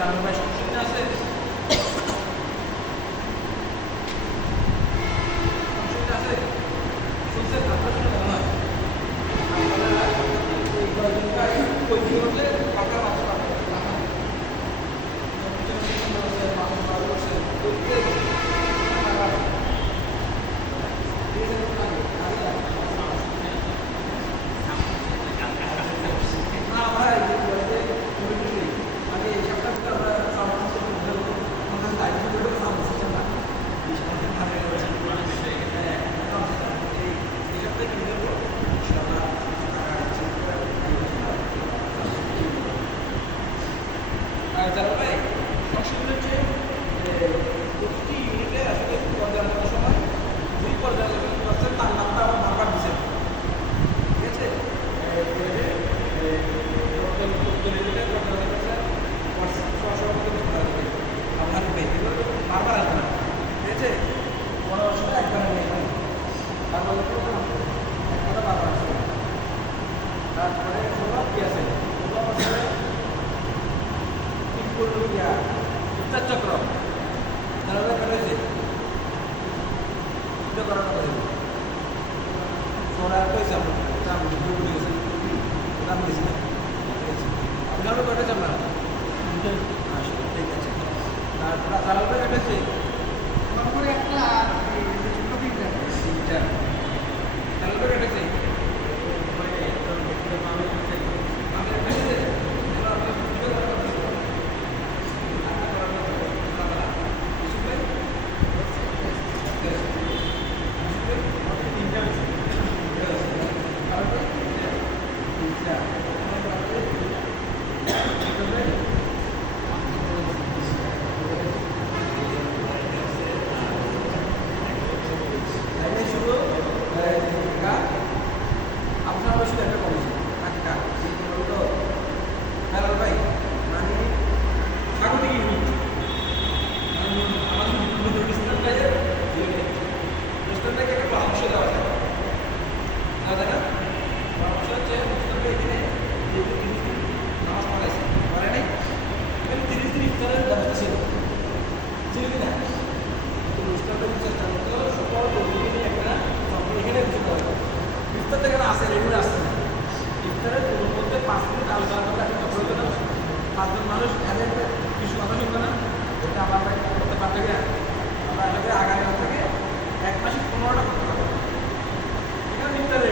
জানানো ভাই সমস্যা আছে সমস্যা আছে শুনছে আপনার শুনে মনে হয় আপনারা এই কয়েকদিনকার ওই দিকে হচ্ছে কালকে মাত্র যারা ভাই অসুবিধা হচ্ছে প্রতিটি ইউনিটে আসলে পর্যালোচনার সময় যেই পর্যালোচনা করছেন তার নামটা আবার নাম্বার দিচ্ছেন ঠিক আছে আপনার বারবার আসবে না ঠিক আছে কোনো অসুবিধা একবার নেই বারবার বারবার আসবে তারপরে কি আছে উত্তার চক্র তাহলে রয়েছে এটা করাটা কথা সোনার পয়সা দাম দিয়েছে দাম দিয়েছি না আপনারও কয়টা চাপলাম ঠিক আছে তারপরে তাহলে কেটেছে একটা তিনটা তাহলে কেটেছে আপনার শুধু একটা কমিশন টাকা বেলাল ভাই মানে স্বাগতিক ইউনিট আমাদের রেস্টুরেন্টটাকে একটা পরামর্শ দেওয়া যায় না পরামর্শ হচ্ছে এখানে যেহেতু 30 দিন নামাজ পড়াইছে পড়ে নাই এখানে 30 দিন ইফতারের ব্যবস্থা ছিল কি না কিন্তু রেস্টুরেন্টের চেষ্টা করতে সকল লোককে নিয়ে একটা এখানে কিছু করা ইফতার থেকে আসে রেগুলার আসছে না ইফতারের মধ্যে 5 মিনিট আলোচনা করলে একটা প্রয়োজন আছে 5 জন মানুষ এদের কিছু কথা শুনবে না এটা আমার করতে পারতে গিয়ে আমরা এটাকে আগামী থেকে 1 মাসে 15টা করতে পারবো এখানে ইফতারে